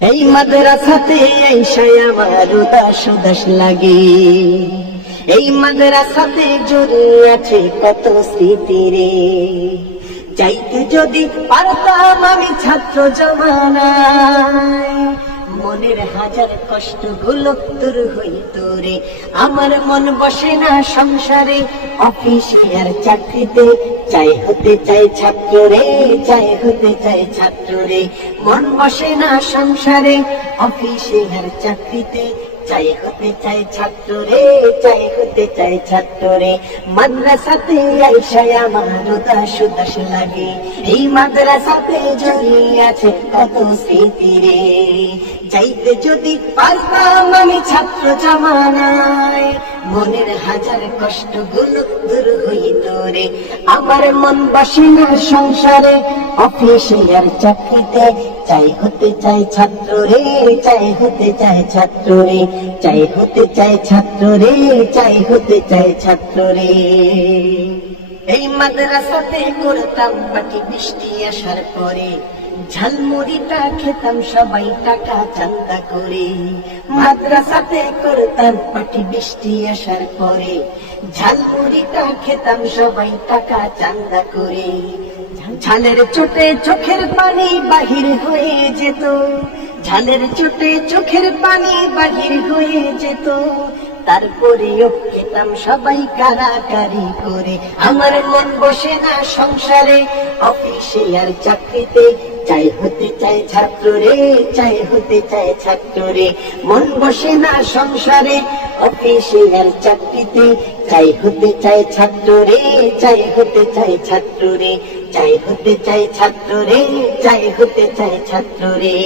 এই মাদ্রাসাতে আইসাই আমার উদাস উদাস লাগে। এই মাদ্রাসাতে জুড়ে আছে কত স্মৃতি রে। যাইতে যদি পারতাম আমি ছাত্র জমানায় মনের হাজার কষ্টগুলো দূর হইত রে আমার মন বসে না সংসারে, অফিসে আর চাকরিতে। চাই হতে চাই ছাত্র রে চাই হতে চাই ছাত্র রে মন বসে না সংসারে, অফিসে আর চাকরিতে। চাই হতে চাই ছাত্র রে চাই হতে চাই ছাত্র রে মাদ্রাসাতে আইসায় আমার উদাস উদাস লাগে। এই মাদ্রাসাতে জড়িয়ে আছে কত স্মৃতি রে। যাইতে যদি পারতাম আমি ছাত্র জামানায়, মনের হাজার কষ্টগুলো দূর হইত রে। আমার মন বসে না সংসারে, অফিসে আর চাকরিতে। চাই হতে চাই ছাত্র রে, চাই হতে চাই ছাত্র রে। চাই হতে চাই ছাত্র রে, চাই হতে চাই ছাত্র রে। এই মাদ্রাসাতে করতাম পাটি বৃষ্টি আসার পরে। ঝালমুড়িটা খেতাম সবাই টাকা চান্দা করে। মাদ্রাসাতে করতাম পাটি বৃষ্টি আসার পরে। ঝালমুড়িটা খেতাম সবাই টাকা চান্দা করে। ঝালের চোটে চোখের পানি বাহির হয়ে যেত। ঝালের চোটে চোখের পানি বাহির হয়ে যেত। তারপরেও খেতাম সবাই কারাকারি করে। আমার মন বসে না সংসারে। অফিসে আর চাকরিতে চাই হতে চাই ছাত্র রে, চাই হতে চাই ছাত্র রে। মন বসে না সংসারে। অফিসে আর চাকরিতে চাই হতে চাই ছাত্র রে, চাই হতে চাই ছাত্র রে। চাই হতে চাই ছাত্র রে, চাই হতে চাই ছাত্র রে।